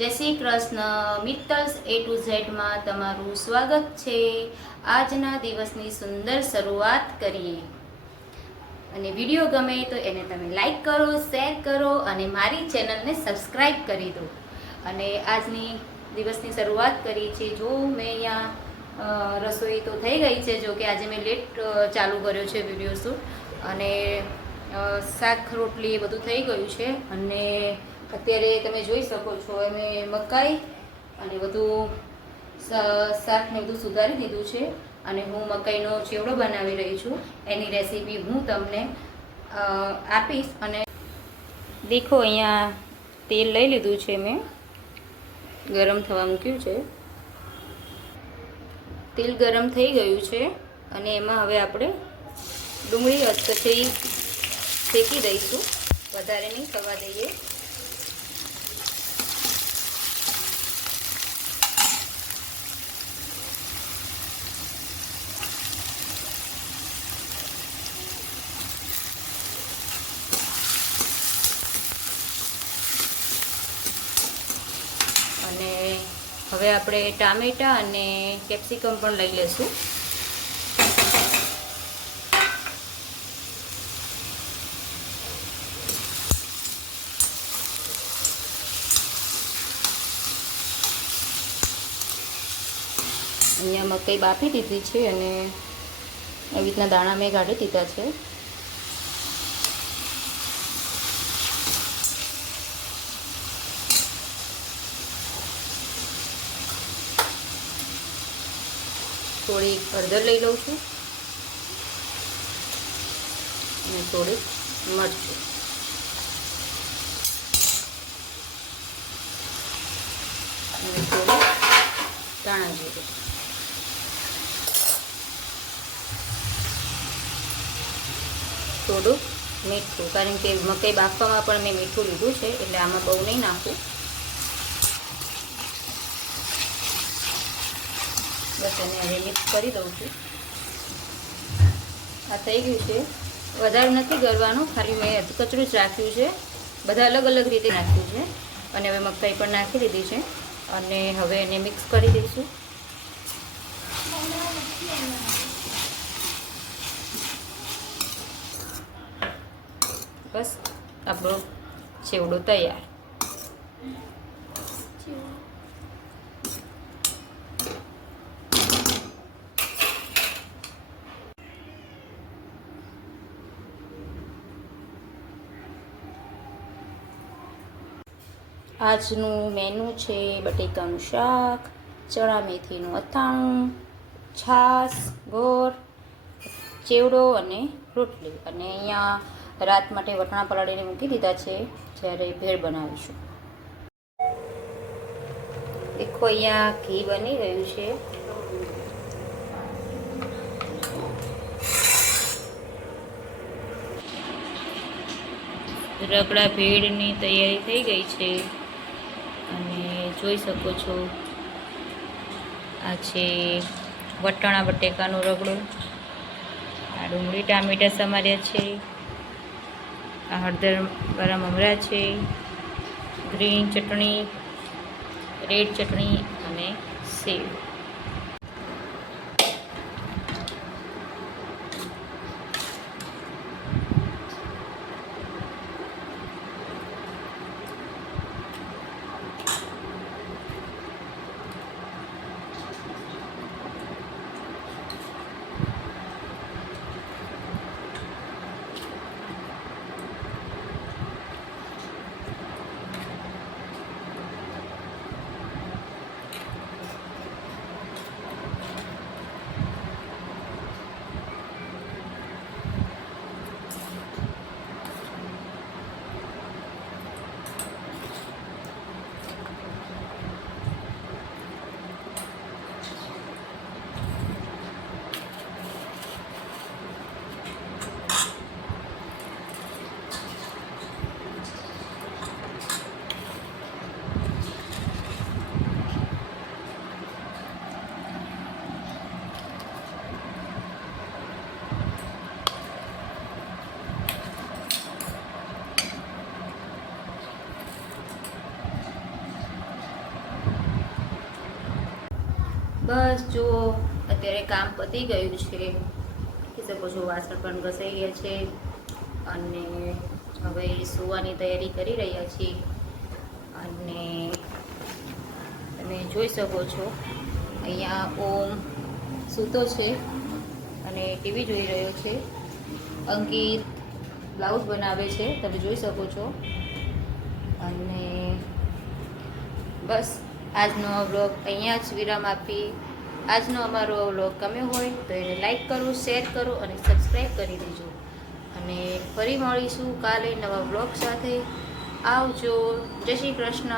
જય Shri Krishna Mittals A to Z માં તમારું સ્વાગત છે। આજના દિવસની સુંદર શરૂઆત કરીએ અને વિડીયો ગમે તો એને તમે લાઈક કરો, શેર કરો અને મારી ચેનલને સબસ્ક્રાઈબ કરી દો। અને આજની દિવસની શરૂઆત કરી છે। જો મેં અહીંયા રસોઈ તો થઈ ગઈ છે, જો કે આજે મેં લેટ ચાલુ કર્યો છે વિડીયો શૂટ, અને શાક રોટલી એ બધું થઈ ગયું છે। અને અત્યારે તમે જોઈ શકો છો અમે મકાઈ અને બધું શાક ને બધું સુધારી દીધું છે, અને હું મકાઈનો ચેવડો બનાવી રહી છું। એની રેસીપી હું તમને આપીશ। અને દેખો અહીંયા તેલ લઈ લીધું છે, મેં ગરમ થવા મૂક્યું છે। તેલ ગરમ થઈ ગયું છે અને એમાં હવે આપણે ડુંગળી હચકચી શેકી દઈશું, વધારે નહીં થવા દઈએ। અને હવે આપણે ટામેટાં અને કેપ્સિકમ પણ લઈ લેશું। અહીંયા મકાઈ બાફી દીધી છે અને આવી રીતના દાણા મેં કાઢી દીધા છે। થોડી હળદર લઈ લઉં છું અને થોડી મરચું, અને થોડું ધાણા જીરું, થોડુંક મીઠું, કારણ કે મકાઈ બાફવામાં પણ મેં મીઠું લીધું છે, એટલે આમાં બહુ નહીં નાખું। બસ એને હવે મિક્સ કરી દઉં છું। આ થઈ ગયું છે, વધારે નથી કરવાનું, ખાલી મેં કચરું જ રાખ્યું છે, બધા અલગ અલગ રીતે નાખ્યું છે। અને હવે મકાઈ પણ નાખી દીધી છે અને હવે એને મિક્સ કરી દઈશું। બસ આપણો ચેવડો તૈયાર। આજનું મેનુ છે બટેકાનું શાક, ચણા મેથીનું અથાણું, છાશ, ગોળ, ચેવડો અને રોટલી। અને અહીંયા રાત માટે વટાણા પલાળીને મૂકી દીધા છે, જ્યારે ભેળ બનાવીશું। દેખો અહીંયા ઘી બની ગયું છે। રગડા ભેળની તૈયારી થઈ ગઈ છે અને જોઈ શકો છો આ છે વટાણા બટેકાનો રગડો, આ ડુંગળી ટામેટાં સમાર્યા છે, આ હળદરવાળા મમરા છે, ગ્રીન ચટણી, રેડ ચટણી અને સેવ। બસ જુઓ, અત્યારે કામ પતી ગયું છે. કહી શકો છો વાસણ પણ ઘસાઈ ગયા છે અને હવે સૂવાની તૈયારી કરી રહ્યા છીએ. અને તમે જોઈ શકો છો અહીંયા ઓમ સૂતો છે અને ટીવી જોઈ રહ્યો છે. અંકિત બ્લાઉઝ બનાવે છે, તમે જોઈ શકો છો. અને બસ આજનો વ્લોગ અહીંયા જ વિરામ આપી. આજનો અમારો વ્લોગ ગમ્યો હોય તો એને લાઈક કરો, શેર કરો અને સબસ્ક્રાઈબ કરી દેજો. અને ફરી મળીશું કાલે નવા વ્લોગ સાથે. આવજો. જય શ્રી કૃષ્ણ.